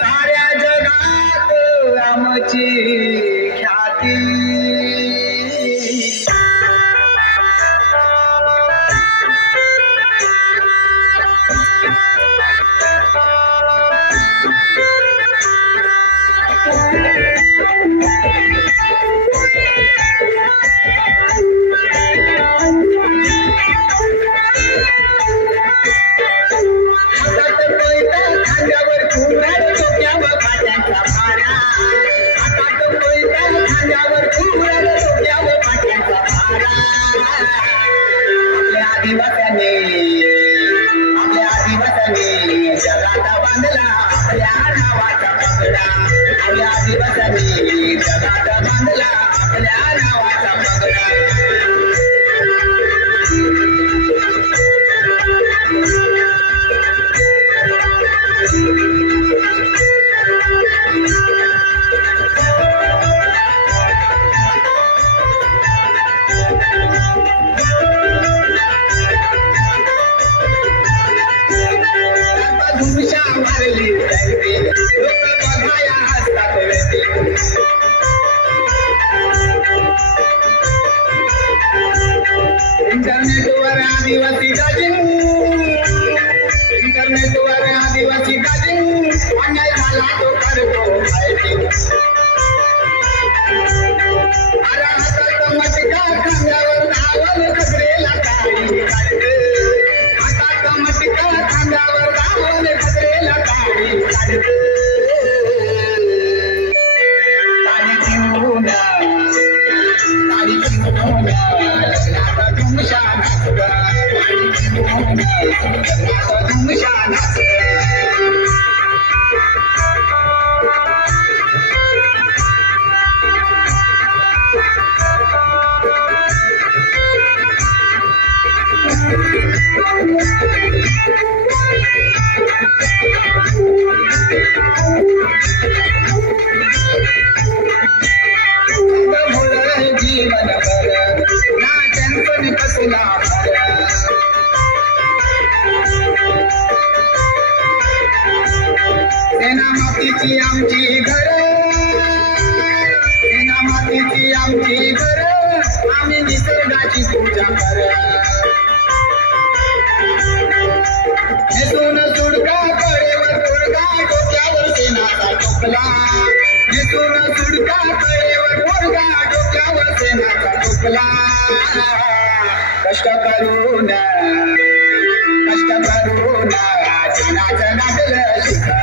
साऱ्या जगात आमची ख्याती आदिवासांनी जगात बांधला आपल्या नावाचा पगडा आपल्या आदिवासांनी जगात बांधला आपल्या नावाचा पगडा मारली लोक बघाया हसतात इंटरनेटवर आदिवासी गाजिंग अन्याय झाला तो करतो फायटिंग अरे हातात मटका खांद्यावर धावल खबरेला काही काढते हातात मटका खांद्यावर धावल खबरेला काही काढते लग्नाचा धुमशा नाचगा लग्नाचा धुमशा नाचगा जीवन भर नाचन कसला सेना मातीची आमची घर सेना मातीची आमची घर आम्ही निसर्गाची पूजा कर नेसून सुडका कळेवर तोडगा डोक्यावर सेनाचा टोपला नेसून सुडका कळेवर तोडगा डोक्यावर सेनाचा टोपला कष्ट करून जनाचं नाचलं शिखर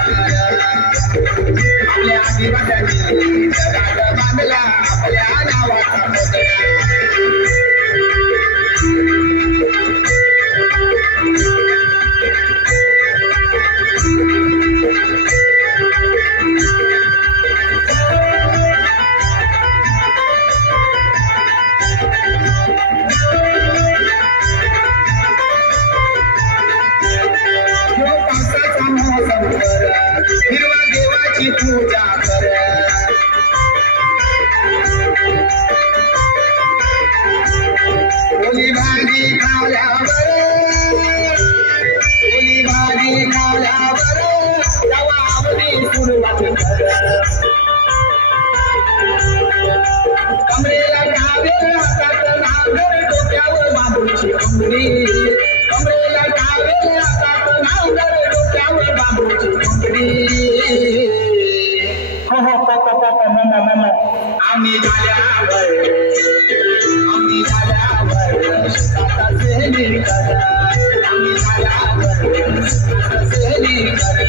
आपल्या आदिवासांनी जगात बांधला आपल्या नावाचा पगडा हिरवा देवाची पूजा कर ओली भाजी खाल्यावर तवा आपली सुरुवात कर कमरेला घावे हातात नांगर डोक्यावर बांबूची अंगडी कमरेला घावे हातात नांगर डोक्यावर बांबूची अंगडी आम्ही झाल्यावर शेताचा सहली कर आम्ही झाल्यावर शेताचा सहली कर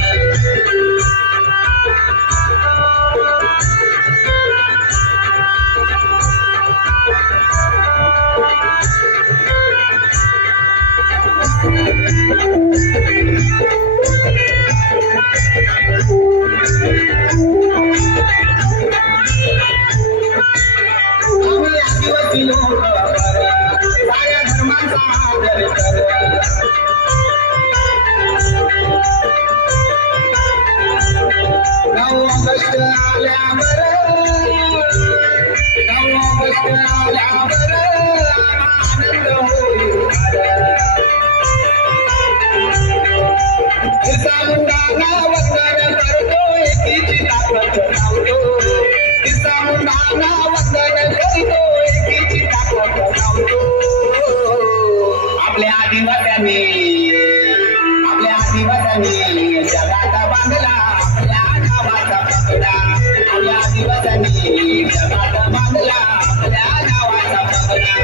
आदिवासी लोक साऱ्या धर्मांचा आदर कर 9 ऑगस्ट आल्यावर 9 ऑगस्ट आल्यावर आनंद होईल वाचनी जगात बांधला आपल्या नावाचा बंगला.